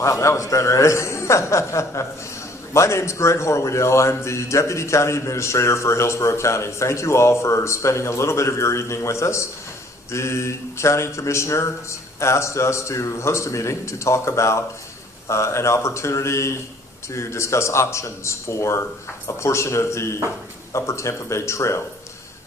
Wow, that was better, eh? My name's Greg Horwedale. I'm the Deputy County Administrator for Hillsborough County. Thank you all for spending a little bit of your evening with us. The County Commissioners asked us to host a meeting to talk about an opportunity to discuss options for a portion of the Upper Tampa Bay Trail.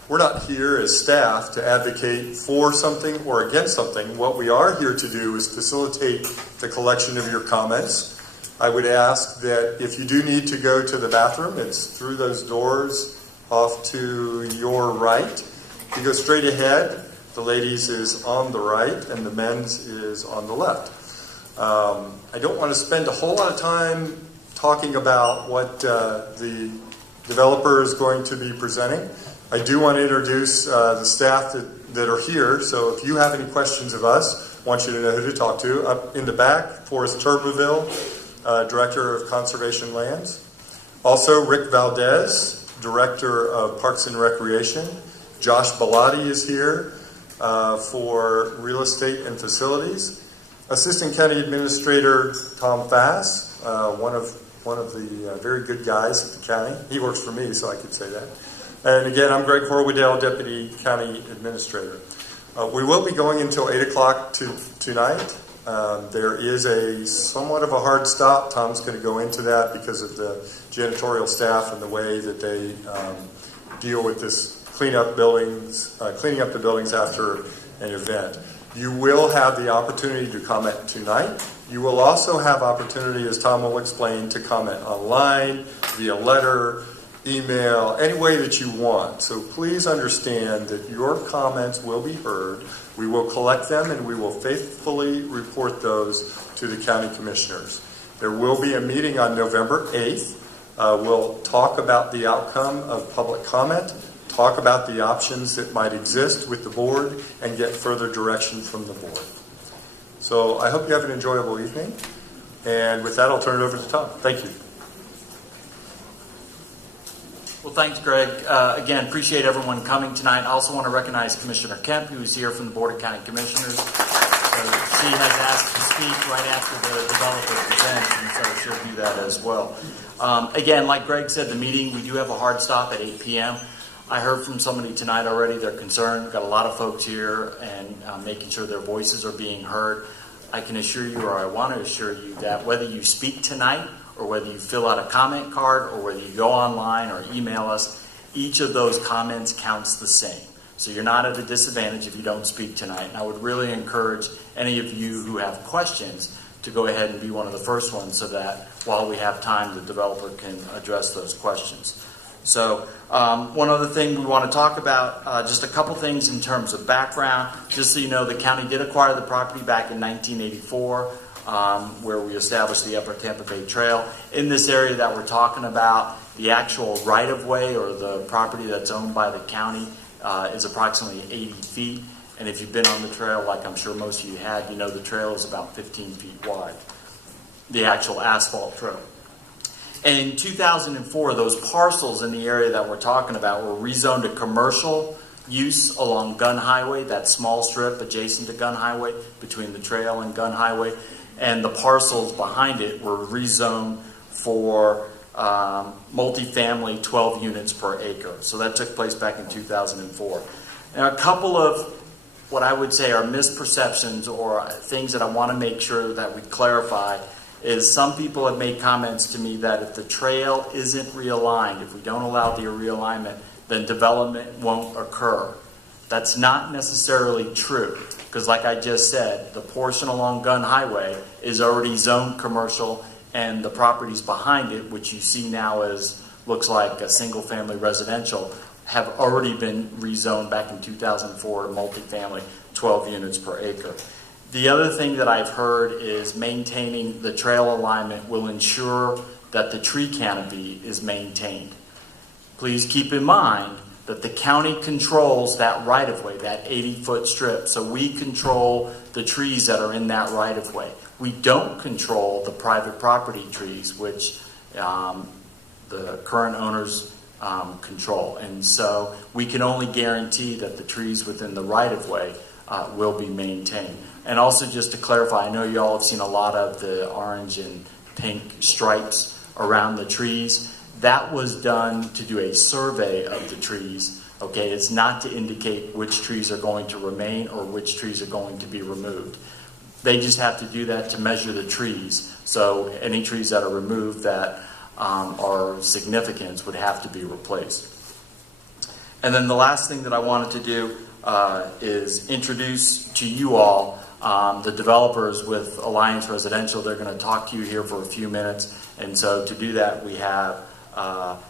We're not here as staff to advocate for something or against something. What we are here to do is facilitate the collection of your comments. I would ask that if you do need to go to the bathroom, it's through those doors off to your right. If you go straight ahead, the ladies is on the right and the men's is on the left. I don't want to spend a whole lot of time talking about what the developer is going to be presenting. I do want to introduce the staff that are here, so if you have any questions of us, I want you to know who to talk to. Up in the back, Forrest Turbeville, Director of Conservation Lands. Also, Rick Valdez, Director of Parks and Recreation. Josh Bellotti is here for Real Estate and Facilities. Assistant County Administrator Tom Fass, one of the very good guys at the county. He works for me, so I could say that. And again, I'm Greg Horwedale, Deputy County Administrator. We will be going until 8 o'clock tonight. There is a somewhat of a hard stop. Tom's going to go into that because of the janitorial staff and the way that they deal with this cleaning up the buildings after an event. You will have the opportunity to comment tonight. You will also have opportunity, as Tom will explain, to comment online, via letter, email, any way that you want. So please understand that your comments will be heard. We will collect them and we will faithfully report those to the county commissioners. There will be a meeting on November 8th. We'll talk about the outcome of public comment, talk about the options that might exist with the board, and get further direction from the board. So I hope you have an enjoyable evening. And with that, I'll turn it over to Tom. Thank you. Well, thanks, Greg. Again, appreciate everyone coming tonight. I also want to recognize Commissioner Kemp, who's here from the Board of County Commissioners. So she has asked to speak right after the developer presents, and so she'll do that as well. Again, like Greg said, the meeting, we do have a hard stop at 8 p.m. I heard from somebody tonight already. They're concerned. We've got a lot of folks here and making sure their voices are being heard. I can assure you, or I want to assure you, that whether you speak tonight or whether you fill out a comment card or whether you go online or email us, each of those comments counts the same. So you're not at a disadvantage if you don't speak tonight. And I would really encourage any of you who have questions to go ahead and be one of the first ones so that while we have time, the developer can address those questions. So one other thing we want to talk about, just a couple things in terms of background. Just so you know, the county did acquire the property back in 1984, where we established the Upper Tampa Bay Trail. In this area that we're talking about, the actual right-of-way or the property that's owned by the county is approximately 80 feet. And if you've been on the trail, like I'm sure most of you had, you know the trail is about 15 feet wide, the actual asphalt trail. In 2004, those parcels in the area that we're talking about were rezoned to commercial use along Gun Highway, that small strip adjacent to Gun Highway, between the trail and Gun Highway. And the parcels behind it were rezoned for multifamily 12 units per acre. So that took place back in 2004. Now, a couple of what I would say are misperceptions or things that I want to make sure that we clarify is some people have made comments to me that if the trail isn't realigned, if we don't allow the realignment, then development won't occur. That's not necessarily true, because like I just said, the portion along Gun Highway is already zoned commercial, and the properties behind it, which you see now as looks like a single-family residential, have already been rezoned back in 2004 to multifamily 12 units per acre. The other thing that I've heard is maintaining the trail alignment will ensure that the tree canopy is maintained. Please keep in mind that the county controls that right-of-way, that 80-foot strip, so we control the trees that are in that right-of-way. We don't control the private property trees, which the current owners control. And so we can only guarantee that the trees within the right-of-way will be maintained. And also just to clarify, I know you all have seen a lot of the orange and pink stripes around the trees. That was done to do a survey of the trees. Okay, it's not to indicate which trees are going to remain or which trees are going to be removed. They just have to do that to measure the trees. So any trees that are removed that are significant would have to be replaced. And then the last thing that I wanted to do is introduce to you all the developers with Alliance Residential. They're going to talk to you here for a few minutes. And so to do that, we have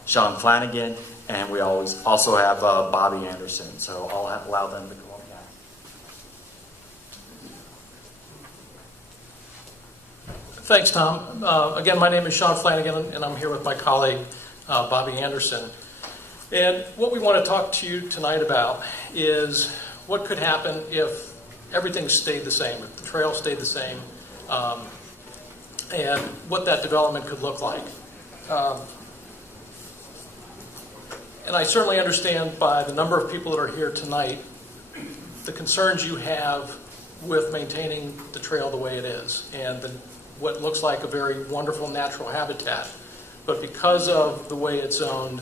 Sean Flanagan, and we also have Bobby Anderson. So I'll allow them to go on that. Thanks, Tom. Again, my name is Sean Flanagan, and I'm here with my colleague, Bobby Anderson. And what we want to talk to you tonight about is what could happen if everything stayed the same, if the trail stayed the same, and what that development could look like. And I certainly understand by the number of people that are here tonight the concerns you have with maintaining the trail the way it is and what looks like a very wonderful natural habitat. But because of the way it's zoned,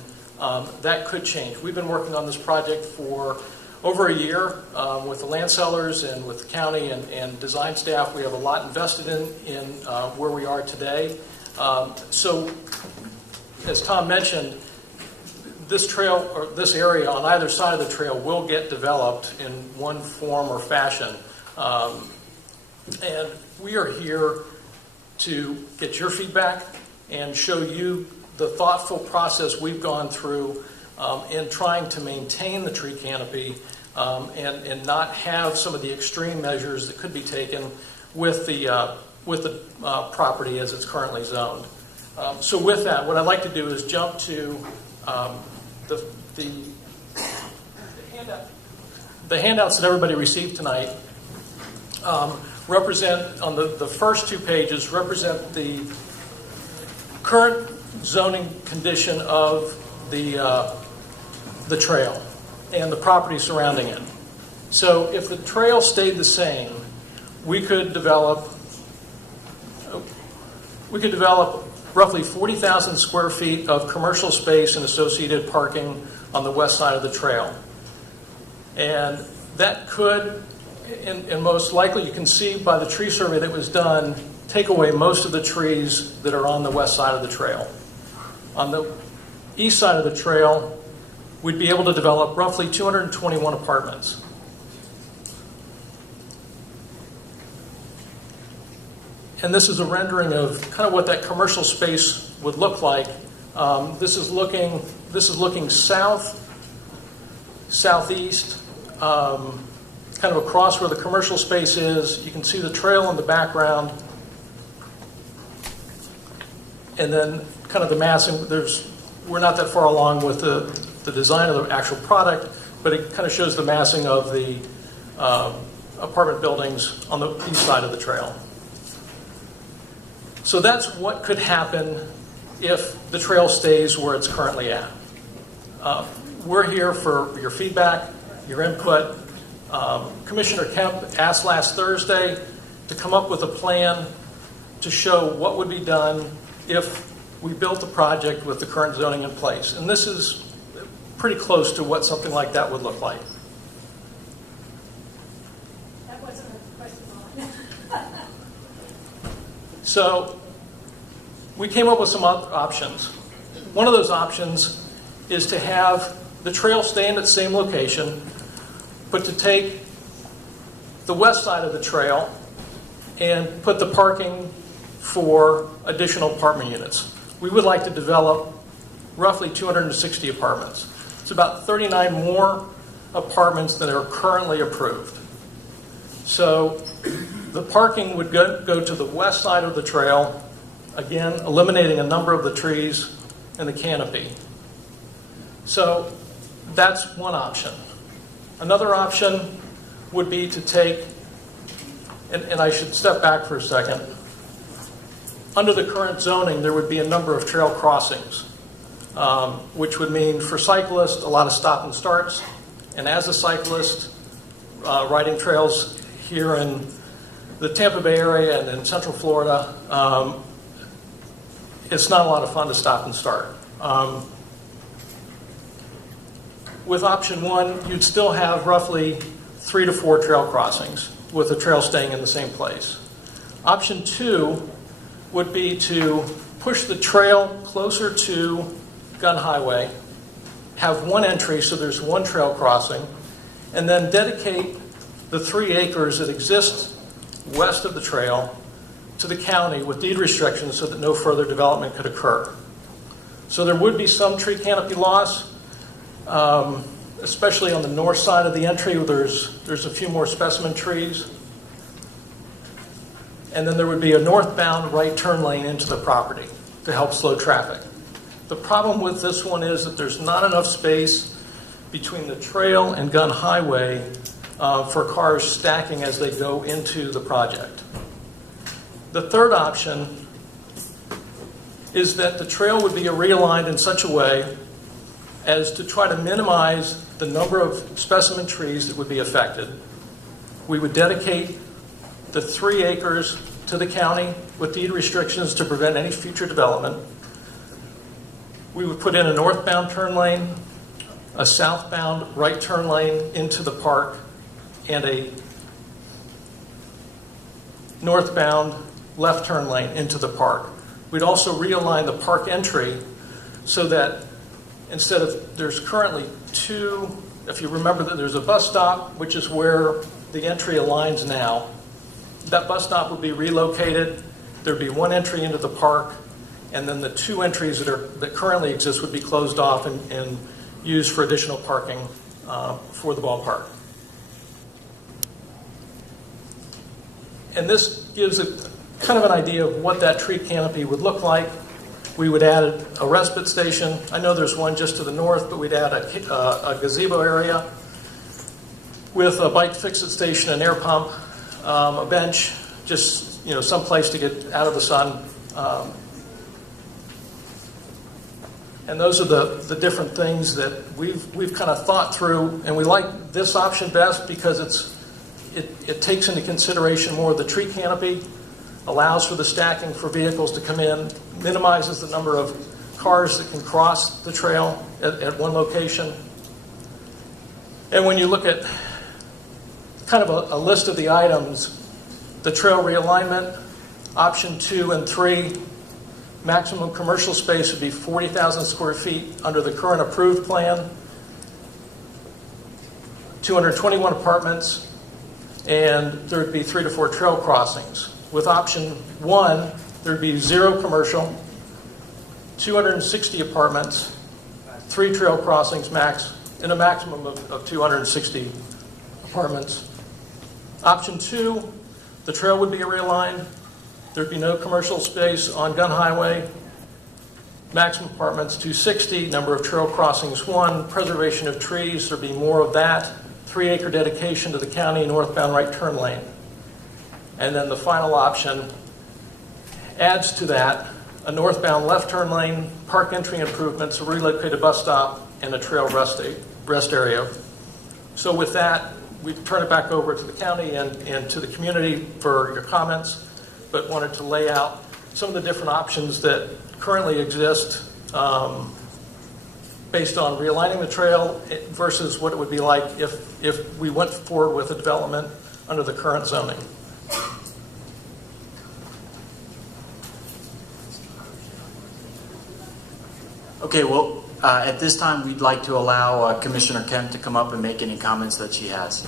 that could change. We've been working on this project for over a year with the land sellers and with the county and design staff. We have a lot invested in where we are today. So, as Tom mentioned, this trail or this area on either side of the trail will get developed in one form or fashion. And we are here to get your feedback and show you the thoughtful process we've gone through in trying to maintain the tree canopy and not have some of the extreme measures that could be taken with the property as it's currently zoned. So with that, what I'd like to do is jump to the handouts that everybody received tonight. Represent, on the first 2 pages, represent the current zoning condition of the trail and the property surrounding it. So if the trail stayed the same, we could develop roughly 40,000 square feet of commercial space and associated parking on the west side of the trail. And that could, and most likely you can see by the tree survey that was done, take away most of the trees that are on the west side of the trail. On the east side of the trail, we'd be able to develop roughly 221 apartments. And this is a rendering of kind of what that commercial space would look like. This is looking south, southeast, kind of across where the commercial space is. You can see the trail in the background. And then kind of the massing, we're not that far along with the design of the actual product, but it kind of shows the massing of the apartment buildings on the east side of the trail. So that's what could happen if the trail stays where it's currently at. We're here for your feedback, your input. Commissioner Kemp asked last Thursday to come up with a plan to show what would be done if we built the project with the current zoning in place. And this is pretty close to what something like that would look like. That wasn't a question. So we came up with some other options. One of those options is to have the trail stay in its same location, but to take the west side of the trail and put the parking for additional apartment units. We would like to develop roughly 260 apartments. It's about 39 more apartments than are currently approved. So the parking would go to the west side of the trail, again, eliminating a number of the trees and the canopy. So that's one option. Another option would be to take, and I should step back for a second. Under the current zoning, there would be a number of trail crossings, which would mean for cyclists, a lot of stop and starts. And as a cyclist, riding trails here in the Tampa Bay area and in Central Florida, it's not a lot of fun to stop and start. With option one, you'd still have roughly 3 to 4 trail crossings with the trail staying in the same place. Option two would be to push the trail closer to Gun Highway, have one entry so there's one trail crossing, and then dedicate the 3 acres that exist west of the trail to the county with deed restrictions so that no further development could occur. So there would be some tree canopy loss, especially on the north side of the entry where there's a few more specimen trees. And then there would be a northbound right turn lane into the property to help slow traffic. The problem with this one is that there's not enough space between the trail and Gun Highway for cars stacking as they go into the project. The third option is that the trail would be realigned in such a way as to try to minimize the number of specimen trees that would be affected. We would dedicate the 3 acres to the county with deed restrictions to prevent any future development. We would put in a northbound turn lane, a southbound right turn lane into the park, and a northbound left turn lane into the park. We'd also realign the park entry so that instead of, there's currently 2, if you remember that there's a bus stop, which is where the entry aligns now. That bus stop would be relocated. There'd be 1 entry into the park, and then the 2 entries that currently exist would be closed off and used for additional parking for the ballpark. And this gives kind of an idea of what that tree canopy would look like. We would add a respite station. I know there's one just to the north, but we'd add a gazebo area with a bike fix-it station, an air pump, a bench, just some place to get out of the sun. And those are the different things that we've kind of thought through, and we like this option best because it takes into consideration more of the tree canopy, allows for the stacking for vehicles to come in, minimizes the number of cars that can cross the trail at one location. And when you look at kind of a list of the items, the trail realignment, option 2 and 3, maximum commercial space would be 40,000 square feet under the current approved plan, 221 apartments, and there would be 3 to 4 trail crossings. With option 1, there would be 0 commercial, 260 apartments, 3 trail crossings max, and a maximum of 260 apartments. Option 2, the trail would be realigned. There'd be no commercial space on Gun Highway. Maximum apartments 260, number of trail crossings 1, preservation of trees, there'd be more of that. 3-acre dedication to the county northbound right turn lane. And then the final option adds to that a northbound left turn lane, park entry improvements, a relocated bus stop, and a trail rest area. So with that, we turn it back over to the county and to the community for your comments, but wanted to lay out some of the different options that currently exist based on realigning the trail versus what it would be like if we went forward with a development under the current zoning. Okay, well, at this time, we'd like to allow Commissioner Kemp to come up and make any comments that she has.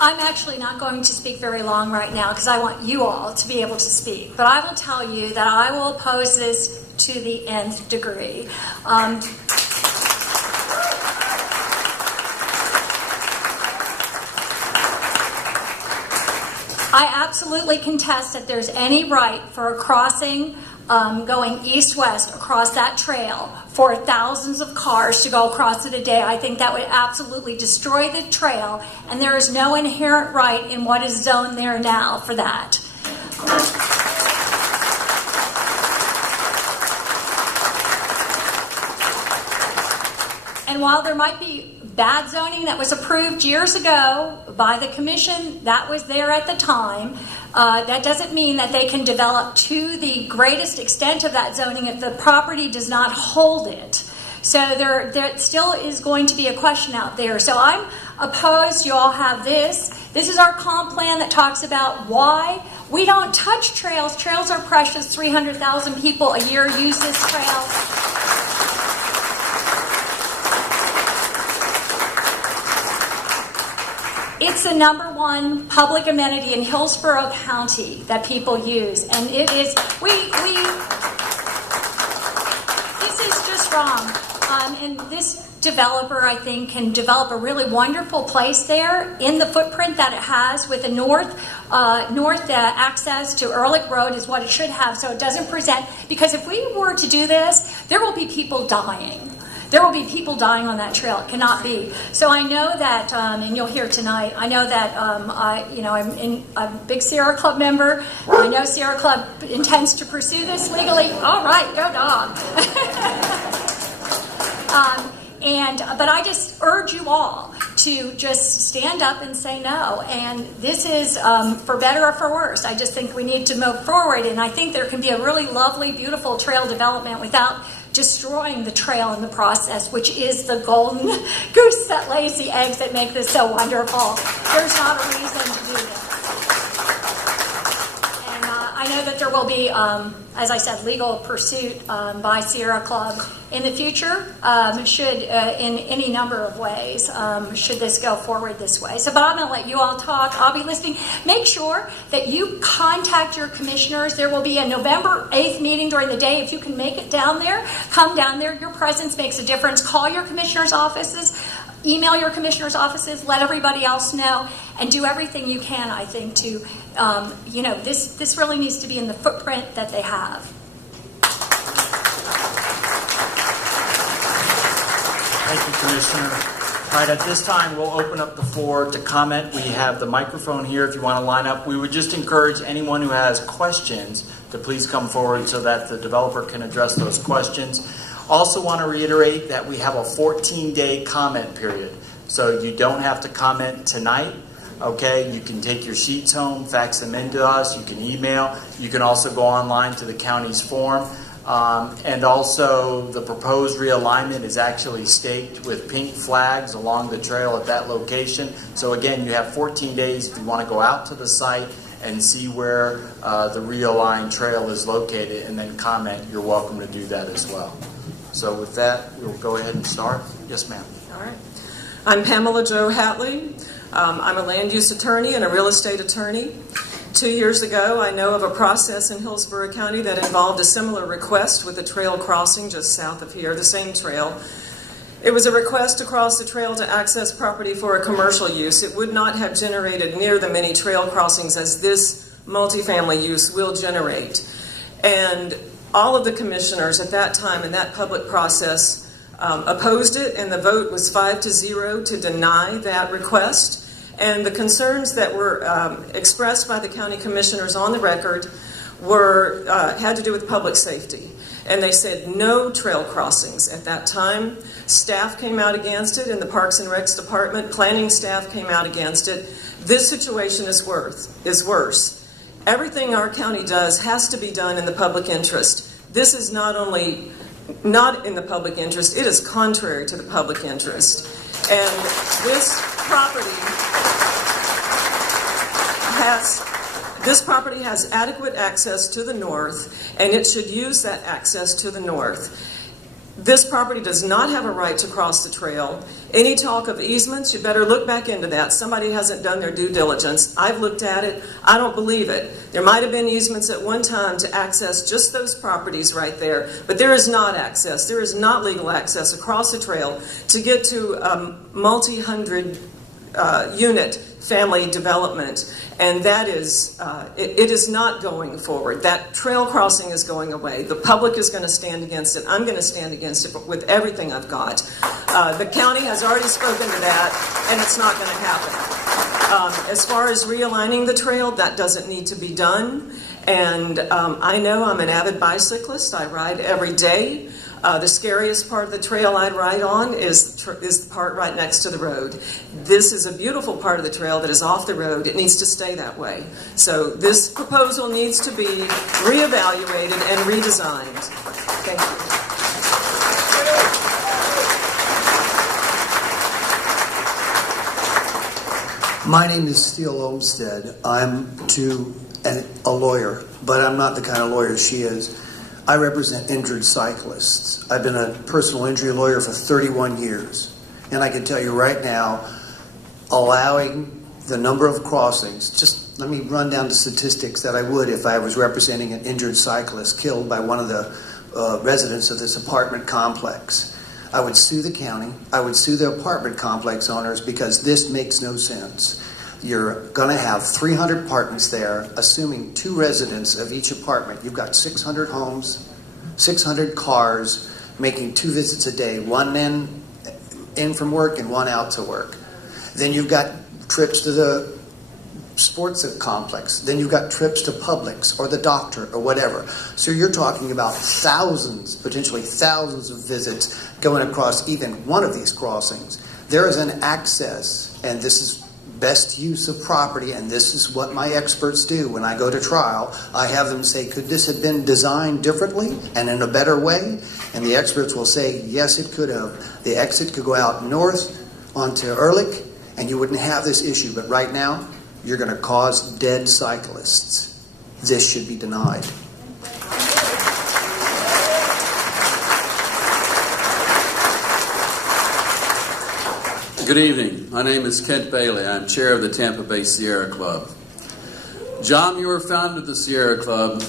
I'm actually not going to speak very long right now because I want you all to be able to speak. But I will tell you that I will oppose this to the nth degree. I absolutely contest that there's any right for a crossing going east-west across that trail for thousands of cars to go across it a day. I think that would absolutely destroy the trail, and there is no inherent right in what is zoned there now for that. And while there might be bad zoning that was approved years ago by the commission, that was there at the time, that doesn't mean that they can develop to the greatest extent of that zoning if the property does not hold it. So there still is going to be a question out there. So I'm opposed. You all have this. This is our comp plan that talks about why we don't touch trails. Trails are precious. 300,000 people a year use this trail. It's the #1 public amenity in Hillsborough County that people use, and it is this is just wrong. And this developer, I think, can develop a really wonderful place there in the footprint that it has, with a north access to Ehrlich Road is what it should have, so it doesn't present. Because if we were to do this, there will be people dying. There will be people dying on that trail. It cannot be. So I know that, and you'll hear tonight, I know that I'm a big Sierra Club member. I know Sierra Club intends to pursue this legally. All right, go dog. But I just urge you all to just stand up and say no. And this is for better or for worse. I just think we need to move forward. And I think there can be a really lovely, beautiful trail development without destroying the trail in the process, which is the golden goose that lays the eggs that make this so wonderful. There's not a reason to do this. And I know that there will be, as I said, legal pursuit by Sierra Club in the future, in any number of ways, should this go forward this way. So, but I'm going to let you all talk. I'll be listening. Make sure that you contact your commissioners. There will be a November 8th meeting during the day. If you can make it down there, come down there. Your presence makes a difference. Call your commissioners' offices. Email your commissioners' offices. Let everybody else know. And do everything you can, I think, to, this really needs to be in the footprint that they have. Thank you, Commissioner. All right, at this time, we'll open up the floor to comment. We have the microphone here if you want to line up. We would just encourage anyone who has questions to please come forward so that the developer can address those questions. Also want to reiterate that we have a 14-day comment period. So you don't have to comment tonight, okay? You can take your sheets home, fax them into us. You can email. You can also go online to the county's form. And also the proposed realignment is actually staked with pink flags along the trail at that location. So again, you have 14 days if you want to go out to the site and see where the realigned trail is located and then comment. You're welcome to do that as well. So with that, we'll go ahead and start. Yes, ma'am. All right. I'm Pamela Jo Hatley. I'm a land use attorney and a real estate attorney. 2 years ago, I know of a process in Hillsborough County that involved a similar request with a trail crossing just south of here, the same trail. It was a request to cross the trail to access property for a commercial use. It would not have generated near the many trail crossings as this multifamily use will generate. And all of the commissioners at that time in that public process opposed it, and the vote was 5-0 to deny that request. And the concerns that were expressed by the county commissioners on the record were had to do with public safety. And they said no trail crossings at that time. Staff came out against it in the Parks and Recs Department. Planning staff came out against it. This situation is worse. Everything our county does has to be done in the public interest. This is not only not in the public interest, it is contrary to the public interest. And this property has adequate access to the north, and it should use that access to the north. This property does not have a right to cross the trail. Any talk of easements, you better look back into that. Somebody hasn't done their due diligence. I've looked at it. I don't believe it. There might have been easements at one time to access just those properties right there, but there is not access. There is not legal access across the trail to get to multi-hundred unit family development, and that is it is not going forward. That trail crossing is going away. The public is going to stand against it. I'm going to stand against it with everything I've got. The county has already spoken to that, and it's not going to happen. As far as realigning the trail, that doesn't need to be done. And I know I'm an avid bicyclist. I ride every day. The scariest part of the trail I'd ride on is the part right next to the road. This is a beautiful part of the trail that is off the road. It needs to stay that way. So this proposal needs to be reevaluated and redesigned. Thank you. My name is Steele Olmstead. I'm a lawyer, but I'm not the kind of lawyer she is. I represent injured cyclists. I've been a personal injury lawyer for 31 years. And I can tell you right now, allowing the number of crossings, just let me run down the statistics that I would if I was representing an injured cyclist killed by one of the residents of this apartment complex. I would sue the county. I would sue the apartment complex owners because this makes no sense. You're going to have 300 apartments there, assuming 2 residents of each apartment. You've got 600 homes, 600 cars, making 2 visits a day, one in from work and one out to work. Then you've got trips to the sports complex. Then you've got trips to Publix or the doctor or whatever. So you're talking about thousands, potentially thousands of visits going across even one of these crossings. There is an access, and this is best use of property, and this is what my experts do when I go to trial. I have them say, could this have been designed differently and in a better way? And the experts will say, yes, it could have. The exit could go out north onto Ehrlich, and you wouldn't have this issue. But right now, you're going to cause dead cyclists. This should be denied. Good evening. My name is Kent Bailey. I'm chair of the Tampa Bay Sierra Club. John Muir founded the Sierra Club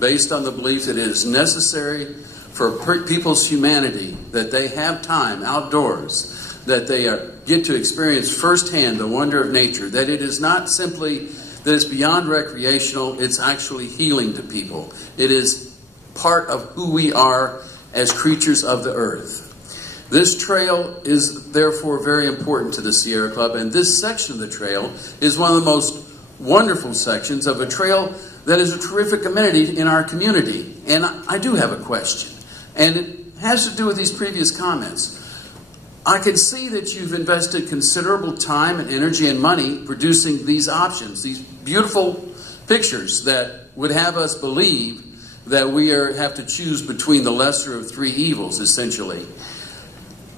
based on the belief that it is necessary for people's humanity that they have time outdoors, that they get to experience firsthand the wonder of nature, that it is not simply that it's beyond recreational, it's actually healing to people. It is part of who we are as creatures of the earth. This trail is therefore very important to the Sierra Club, and this section of the trail is one of the most wonderful sections of a trail that is a terrific amenity in our community. And I do have a question, and it has to do with these previous comments. I can see that you've invested considerable time and energy and money producing these options, these beautiful pictures that would have us believe that we have to choose between the lesser of 3 evils, essentially.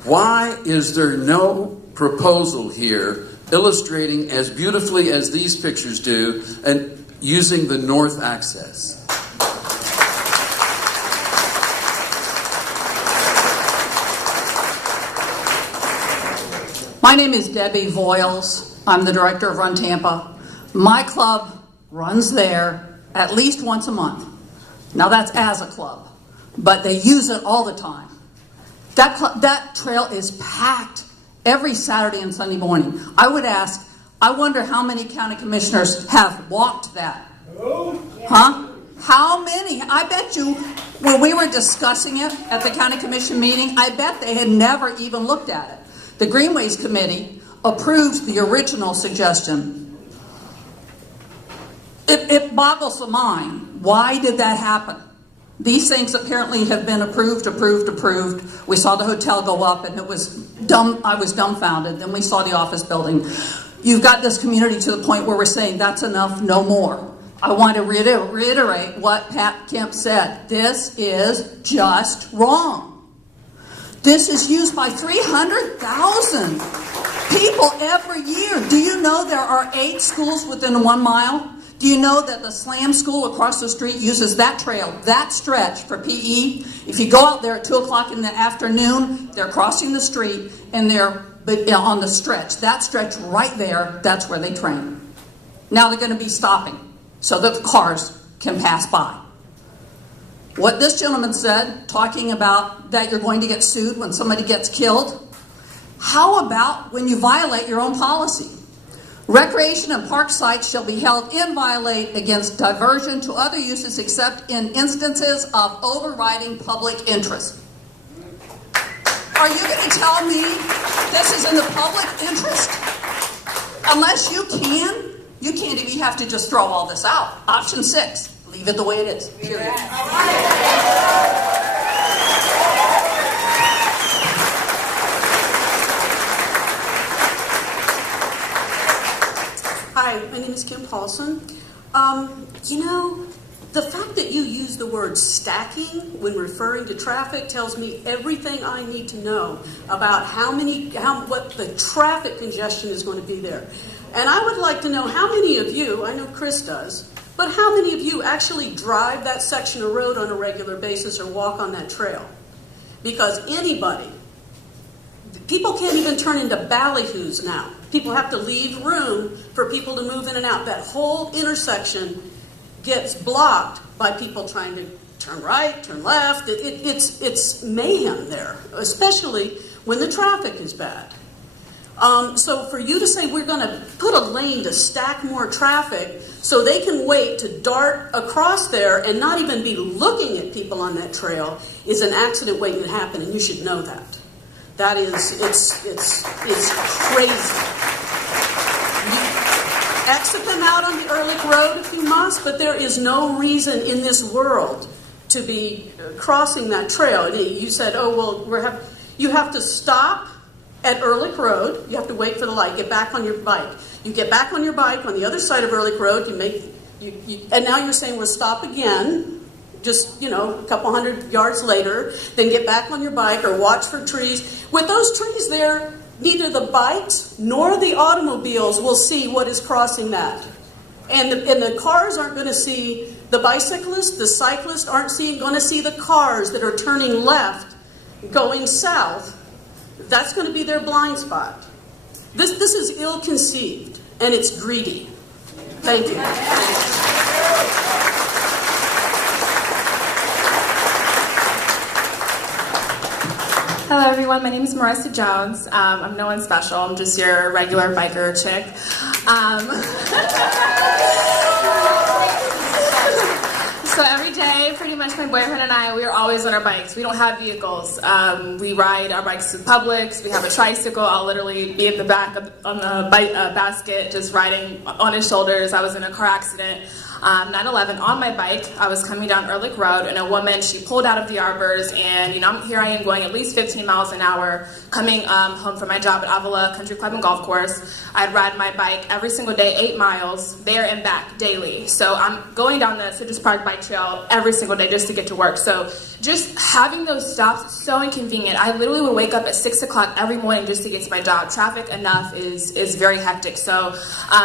Why is there no proposal here illustrating as beautifully as these pictures do and using the north access? My name is Debbie Voiles. I'm the director of Run Tampa. My club runs there at least once a month. Now that's as a club, but they use it all the time. That trail is packed every Saturday and Sunday morning. I would ask, I wonder how many county commissioners have walked that? Huh? How many? I bet you, when we were discussing it at the county commission meeting, I bet they had never even looked at it. The Greenways Committee approved the original suggestion. It boggles the mind. Why did that happen? These things apparently have been approved. We saw the hotel go up and it was dumb. I was dumbfounded. Then we saw the office building. You've got this community to the point where we're saying that's enough, no more. I want to reiterate what Pat Kemp said. This is just wrong. This is used by 300,000 people every year. Do you know there are 8 schools within 1 mile? Do you know that the Slam School across the street uses that trail, that stretch for PE? If you go out there at 2 o'clock in the afternoon, they're crossing the street and they're on the stretch. That stretch right there, that's where they train. Now they're going to be stopping so that the cars can pass by. What this gentleman said, talking about that you're going to get sued when somebody gets killed, how about when you violate your own policy? Recreation and park sites shall be held inviolate against diversion to other uses except in instances of overriding public interest. Are you going to tell me this is in the public interest? Unless you can't even have to just throw all this out. Option 6, leave it the way it is. Period. Paulson. You know, the fact that you use the word stacking when referring to traffic tells me everything I need to know about what the traffic congestion is going to be there. And I would like to know how many of you, I know Chris does, but how many of you actually drive that section of road on a regular basis or walk on that trail? Because people can't even turn into ballyhoos now. People have to leave room for people to move in and out. That whole intersection gets blocked by people trying to turn right, turn left. It's mayhem there, especially when the traffic is bad. So for you to say we're going to put a lane to stack more traffic so they can wait to dart across there and not even be looking at people on that trail is an accident waiting to happen, and you should know that. That is, it's crazy. Exit them out on the Ehrlich Road if you must, but there is no reason in this world to be crossing that trail. You said, oh, well, you have to stop at Ehrlich Road. You have to wait for the light. Get back on your bike. You get back on your bike on the other side of Ehrlich Road. And now you're saying, well, stop again, just, a couple hundred yards later, then get back on your bike or watch for trees. With those trees there, neither the bikes nor the automobiles will see what is crossing that. And the cars aren't going to see the bicyclists. The cyclists aren't going to see the cars that are turning left, going south. That's going to be their blind spot. This is ill-conceived, and it's greedy. Thank you. Hello everyone, my name is Marissa Jones. I'm no one special, I'm just your regular biker chick. So every day, pretty much my boyfriend and I, we are always on our bikes. We don't have vehicles. We ride our bikes to Publix. We have a tricycle. I'll literally be in the back on the basket, just riding on his shoulders. I was in a car accident. 9/11 on my bike. I was coming down Ehrlich Road, and a woman, she pulled out of the arbors, and here I am going at least 15 miles an hour, coming home from my job at Avila Country Club and Golf Course. I'd ride my bike every single day, 8 miles, there and back daily. So I'm going down the Citrus Park Bike Trail every single day just to get to work. So just having those stops is so inconvenient. I literally would wake up at 6 o'clock every morning just to get to my job. Traffic enough is very hectic. So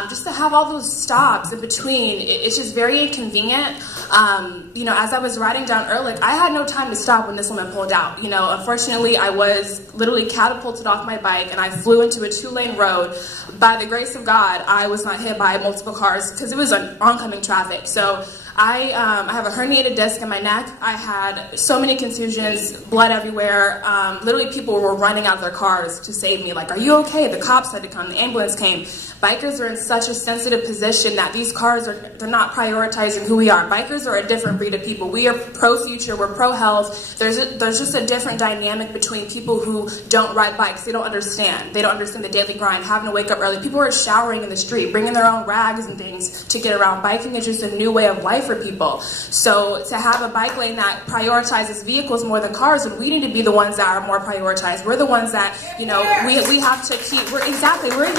just to have all those stops in between, it's just very inconvenient. As I was riding down Ehrlich, I had no time to stop when this woman pulled out. Unfortunately, I was literally catapulted off my bike and I flew into a 2-lane road. By the grace of God, I was not hit by multiple cars because it was an oncoming traffic. So I have a herniated disc in my neck. I had so many contusions, blood everywhere. Literally, people were running out of their cars to save me. Like, are you okay? The cops had to come. The ambulance came. Bikers are in such a sensitive position that these cars they're not prioritizing who we are. Bikers are a different breed of people. We are pro-future. We're pro-health. There's just a different dynamic between people who don't ride bikes. They don't understand. They don't understand the daily grind, having to wake up early. People are showering in the street, bringing their own rags and things to get around. Biking is just a new way of life for people. So to have a bike lane that prioritizes vehicles more than cars, and we need to be the ones that are more prioritized. We're the ones that, we have to keep, we're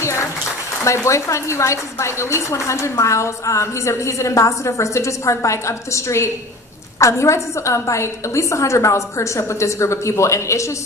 here. My boyfriend, he rides his bike at least 100 miles. He's an ambassador for Citrus Park Bike up the street. He rides his bike at least 100 miles per trip with this group of people, and it's just